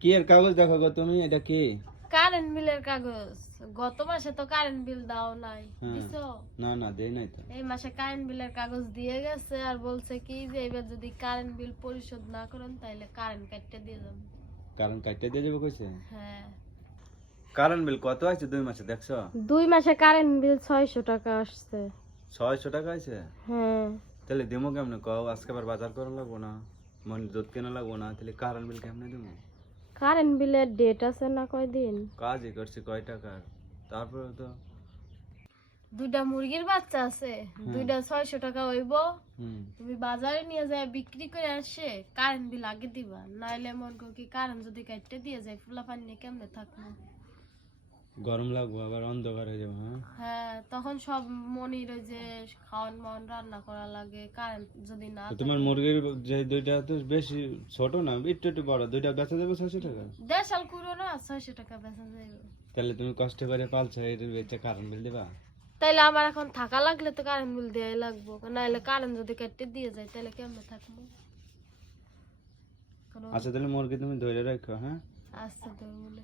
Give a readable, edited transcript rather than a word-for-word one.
কি এর কাগজ দেখো গো তুমি, এটা কি? কারেন্ট বিলের কাগজ। গত মাসে তো কারেন্ট বিল দাও নাই, হ্যাঁ। দিছো? না না দেই নাই তো। এই মাসে কারেন্ট বিলের কাগজ দিয়ে গেছে আর বলছে কি যে এবার যদি কারেন্ট বিল পরিশোধ না করেন তাহলে কারেন্ট কাটতে দিয়ে যাবেন। কারণ কাটতে দিয়ে যাবে কইছে। হ্যাঁ, কারেন্ট বিল কত আছে 2 মাসে দেখছো? 2 মাসে কারেন্ট বিল 600 টাকা আসছে। 600 টাকা আছে। হ্যাঁ, তাহলে দেবো কেমনে কও? আজকে আবার বাজার করা লাগবো না, মানে দুধ কেনা লাগবো না, তাহলে কারেন্ট বিল কেমনে দেবো? কারেন্ট বিলের ডেট আছে না কয়দিন? কাজই করছি কয় টাকার, তারপরে তো। 2টা মুরগির বাচ্চা আছে, 2টা 600 টাকা হইব। হুম। তুমি বাজারে নিয়ে যায় বিক্রি করে আসে কারেন্ট বিল আগে দিবা, নাইলে মন কর কি কারেন্ট যদি কাটতে দিয়ে যায় ফুলা পানি নিয়ে কেমনে থাকবো? গরম লাগবো, আবার অন্ধকার হয়ে যাবো। হ্যাঁ, হ্যাঁ, তখন সব মনির ওই যে খাওয়ান মাওয়ান রান্না করা লাগে, কারেন্ট যদি না তো তোমার মুরগির যে দুইটা তো বেশি ছোট না, একটু একটু বড়, দুইটা বেচা যাবে 600 টাকা। দেশাল কুড়ো না 600 টাকা বেচা যাবে। তাহলে তুমি কষ্ট করে পালছো, এর বেচে কারেন্ট বিল দিবা? তাইলে আমার এখন থাকা লাগলে তো কারেন্ট বিল দেওয়াই লাগবো, নাইলে কারেন্ট যদি কেটে দিয়ে যায় তাহলে কেমনে থাকবো? আচ্ছা তাহলে মুরগি তুমি ধরে রাখো। হ্যাঁ, আচ্ছা তো বলে